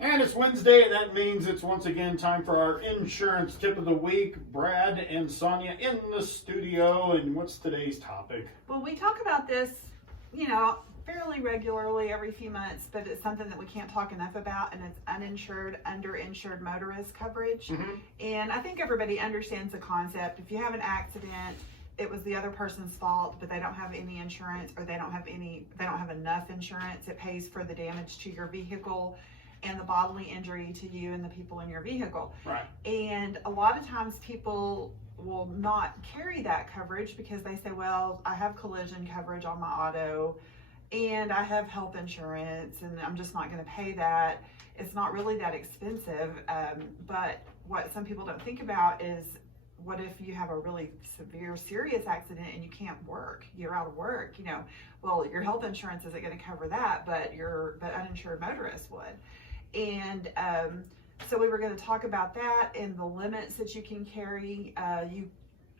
And it's Wednesday, and that means it's once again time for our insurance tip of the week. Brad and Sonia in the studio, and what's today's topic? Well, we talk about this, fairly regularly every few months, but it's something that we can't talk enough about, and it's uninsured, underinsured motorist coverage. And I think everybody understands the concept. If you have an accident, it was the other person's fault, but they don't have any insurance, or they don't have enough insurance. It pays for the damage to your vehicle and the bodily injury to you and the people in your vehicle. Right. And a lot of times people will not carry that coverage because they say, well, I have collision coverage on my auto and I have health insurance and I'm just not going to pay that. It's not really that expensive. But what some people don't think about is, what if you have a really severe, serious accident and you can't work? You're out of work, well, your health insurance isn't going to cover that, but uninsured motorists would. And so we were going to talk about that and the limits that you can carry.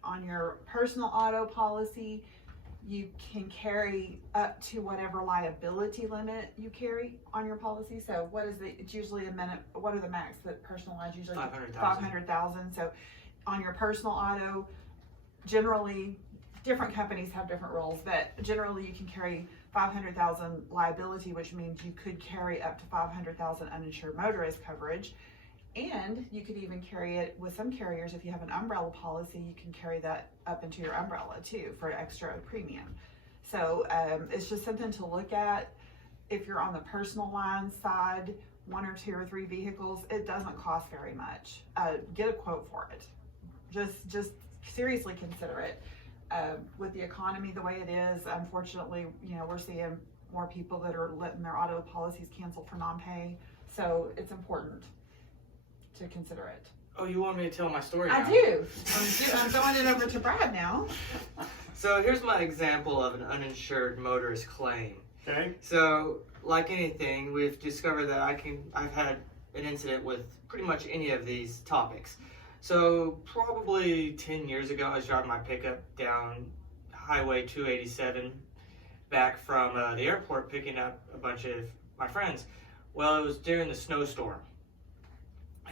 On your personal auto policy, you can carry up to whatever liability limit you carry on your policy. So it's usually a minute. What are the max that personal lines usually? 500,000. So on your personal auto, generally, different companies have different rules, but generally you can carry 500,000 liability, which means you could carry up to 500,000 uninsured motorist coverage. And you could even carry it with some carriers. If you have an umbrella policy, you can carry that up into your umbrella too for extra premium. So it's just something to look at. If you're on the personal line side, 1 or 2 or 3 vehicles, it doesn't cost very much. Get a quote for it. Just seriously consider it. With the economy the way it is, unfortunately, we're seeing more people that are letting their auto policies cancel for non-pay. So it's important to consider it. Oh, you want me to tell my story now? I do. I'm throwing it over to Brad now. So here's my example of an uninsured motorist claim. Okay. So, like anything, we've discovered that I've had an incident with pretty much any of these topics. So probably 10 years ago, I was driving my pickup down Highway 287 back from the airport, picking up a bunch of my friends. Well, it was during the snowstorm,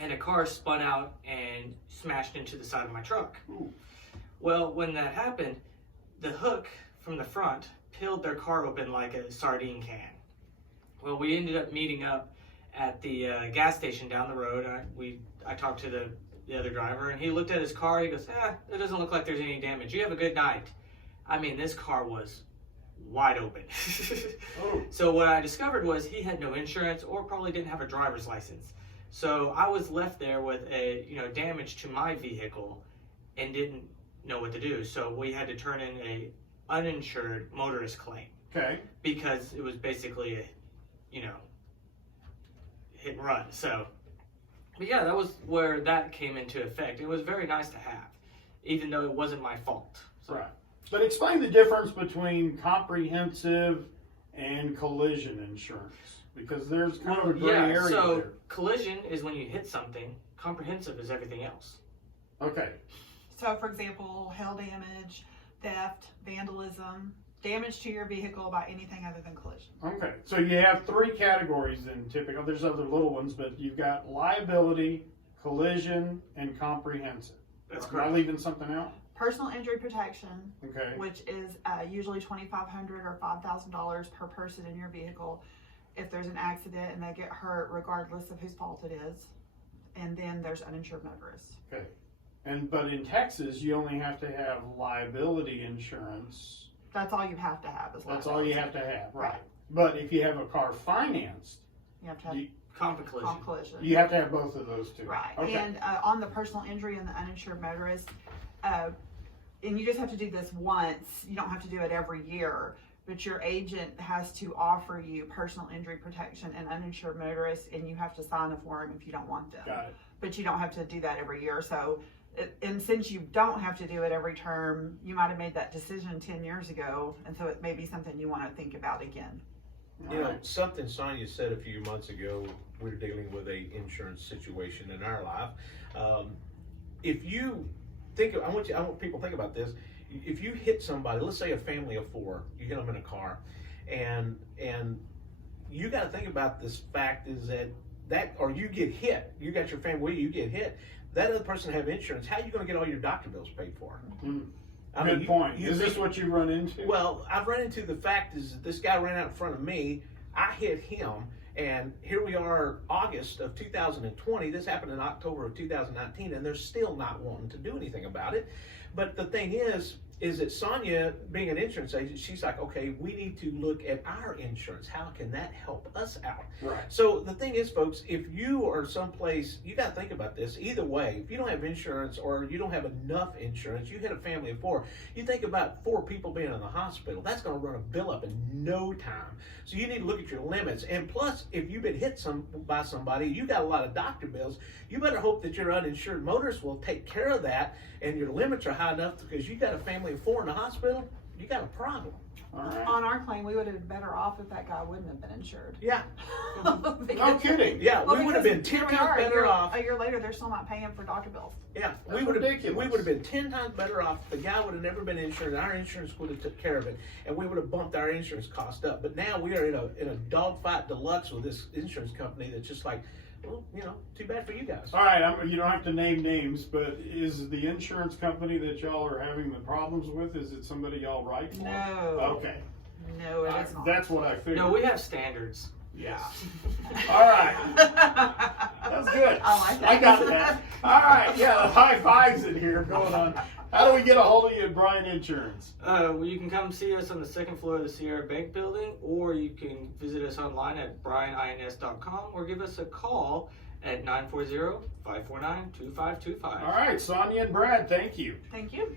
and a car spun out and smashed into the side of my truck. Ooh. Well, when that happened, the hook from the front peeled their car open like a sardine can. Well, we ended up meeting up at the gas station down the road. I talked to the other driver, and he looked at his car. He goes, it doesn't look like there's any damage. You have a good night. I mean, this car was wide open. Oh. So what I discovered was he had no insurance or probably didn't have a driver's license. So I was left there with damage to my vehicle and didn't know what to do. So we had to turn in a uninsured motorist claim. Okay. Because it was basically a, hit and run. So, but yeah, that was where that came into effect. It was very nice to have, even though it wasn't my fault. So. Right. But explain the difference between comprehensive and collision insurance, because there's kind of a gray area so there. Collision is when you hit something. Comprehensive is everything else. Okay. So, for example, hail damage, theft, vandalism, damage to your vehicle by anything other than collision. Okay. So you have 3 categories then, typical. There's other little ones, but you've got liability, collision, and comprehensive. That's Am correct. I leaving something out? Personal injury protection, Okay. which is usually $2,500 or $5,000 per person in your vehicle if there's an accident and they get hurt, regardless of whose fault it is. And then there's uninsured motorists. Okay. But in Texas, you only have to have liability insurance. That's all you have to have. That's all you have to have, right? Right. But if you have a car financed, You have to have Comp and collision. collision. you have to have both of those too. Right. Okay. And on the personal injury and the uninsured motorist, and you just have to do this once. You don't have to do it every year. But your agent has to offer you personal injury protection and uninsured motorists, and you have to sign a form if you don't want them. Got it. But you don't have to do that every year. So, and since you don't have to do it every term, you might have made that decision 10 years ago, and so it may be something you want to think about again. All right. Something Sonia said a few months ago, we were dealing with a insurance situation in our life. If you think, I want people to think about this. If you hit somebody, let's say a family of 4, you hit them in a car, and you got to think about this fact is that or you get hit, you got your family, you get hit, that other person have insurance, how are you going to get all your doctor bills paid for? Good point. Is this what you run into? Well, I've run into the fact is that this guy ran out in front of me, I hit him, and here we are, August of 2020. This happened in October of 2019, and they're still not wanting to do anything about it. But the thing is that Sonia, being an insurance agent, she's like, okay, we need to look at our insurance. How can that help us out? Right. So the thing is, folks, if you are someplace, you got to think about this. Either way, if you don't have insurance or you don't have enough insurance, you hit a family of 4, you think about 4 people being in the hospital, that's going to run a bill up in no time. So you need to look at your limits. And plus, if you've been hit by somebody, you got a lot of doctor bills, you better hope that your uninsured motorist will take care of that and your limits are high enough, because you got a family of 4 in the hospital, you got a problem. All right. On our claim, we would have been better off if that guy wouldn't have been insured. Yeah. No kidding. Yeah, we would have been 10 times better off. A year later, they're still not paying for doctor bills. Yeah, That's we would ridiculous. have been 10 times better off. The guy would have never been insured. Our insurance would have took care of it, and we would have bumped our insurance cost up. But now we are in a dogfight deluxe with this insurance company that's just like, well, too bad for you guys. All right, you don't have to name names, but is the insurance company that y'all are having the problems with, is it somebody y'all write for? No. Okay. No, it is not. That's what I figured. No, we have standards. Yeah. All right. That's good. I like that. I got that. All right. Yeah, high fives in here going on. How do we get a hold of you at Bryan Insurance? Well, you can come see us on the 2nd floor of the Sierra Bank building, or you can visit us online at brianins.com, or give us a call at 940-549-2525. All right, Sonia and Brad, thank you. Thank you.